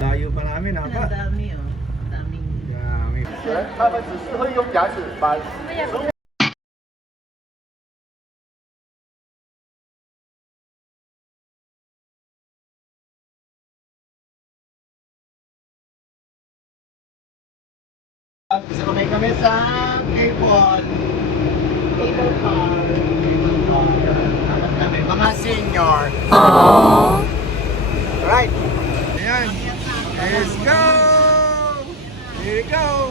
Layo pa namin, ha ba? Ang dami oh. Daming... Dami. 他们只是会用牙齿把 Isa kami sa cable. Cable car. Dapat kami mga senior. Alright. Ayan. Let's go! Here we go!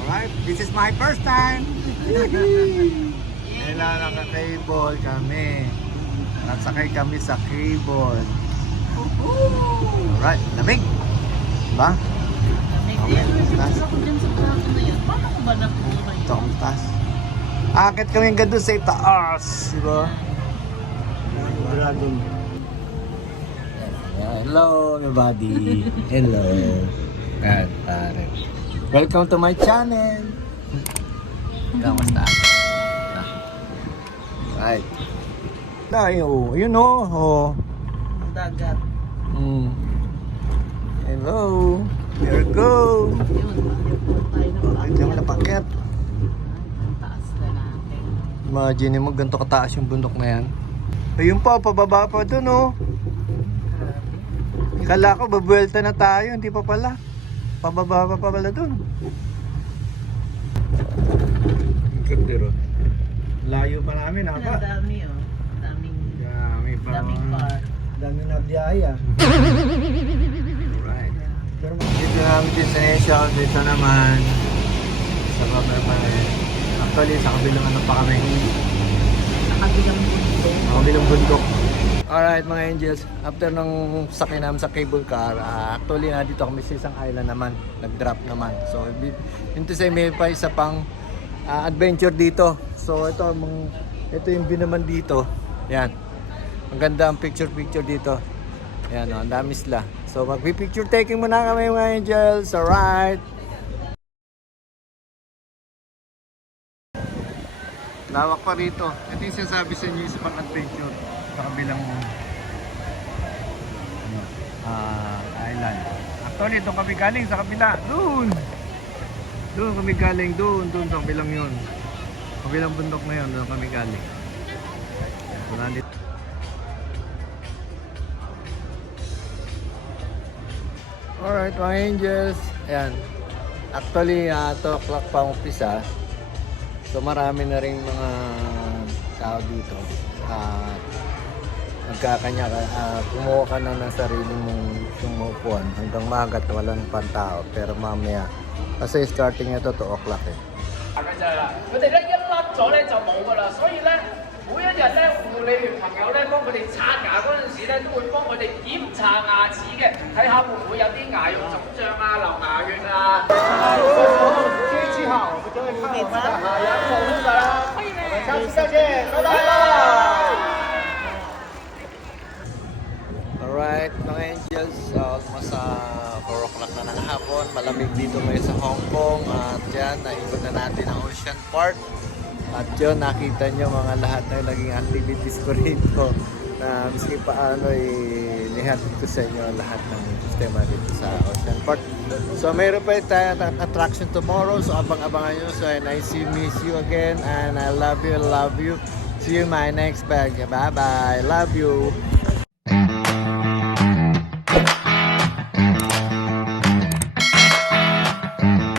Alright, this is my first time. Kailan naka-cable kami. Nasakay kami sa cable. Alright, lamig. Diba? Okay, taas. Ako dyan sa plato na yan. Paano ko ba napuno na Ito kami taas. Akit kami hanggang doon sa itaas. Diba? Dragon. Hello everybody. Hello. At pare. Welcome to my channel. Kamusta? Right. Tayo, you know. Oh. Ang dagat. Hello. Here we go. Yun, Diyan mo napakit. ang taas na natin. Imagine mo ganito kataas yung bundok na yan. Ayun pa, pababa pa dun oh. Kala ko babuelta na tayo, hindi pa pala. Pababa pa pala dun. Gandiro. Layo pa namin, ha Ang ba? dami oh. Daming... Daming car. Daming nabiyaya. Alright. Dito na ang destination, dito naman sa Baberman. Actually, sa kabilang ano pa kami. Sa kabilang mundo. Sa kabilang bundok. Alright mga angels, after nung sakay namin sa cable car, actually na dito kami sa isang island naman, nag-drop naman. So, ito sa may pa isa pang adventure dito. So, ito yung view naman dito. Yan. Ang ganda ang picture dito. Yan, ang dami sila. So, magpi-picture taking muna kami mga angels. Alright. Lawak pa rito. Ito yung sinasabi sa inyo sa pang-adventure sa kabilang island. Actually, doon kami galing sa kabila. Doon kami galing. Doon sa kabilang yun. Kabilang bundok na yun. Doon kami galing. So, nandito. Alright mga angels. Ayan. Actually, 2 o'clock pa umpisa. So marami na rin mga tao dito. Nagkakanya kumuha ka na ng sarili mong sumupuan hanggang magat walang pantao. Pero mamaya, kasi starting ito 2 o'clock eh. 佢哋咧一甩咗咧就冇噶啦，所以咧每一日咧護理員朋友咧幫佢哋刷牙嗰陣時咧都會幫佢哋檢查牙齒嘅，睇下會唔會有啲牙肉腫脹啊、流牙血啊。天气好，我们就会看我们的海洋守护者啦。下次再见，拜拜。 Alright mga angels, almost 4 o'clock na ng hapon. Malamig dito ngayon sa Hong Kong. At yan, naikot na natin ang Ocean Park. At yun, nakita nyo mga lahat na naging activities ko rito. Na miski paano nihatid ko sa inyo lahat ng sistema dito sa Ocean Park. So mayroon pa tayo attraction tomorrow. So abang-abangan nyo. So and I miss you again. And I love you. See you in my next vlog. Bye bye. Love you.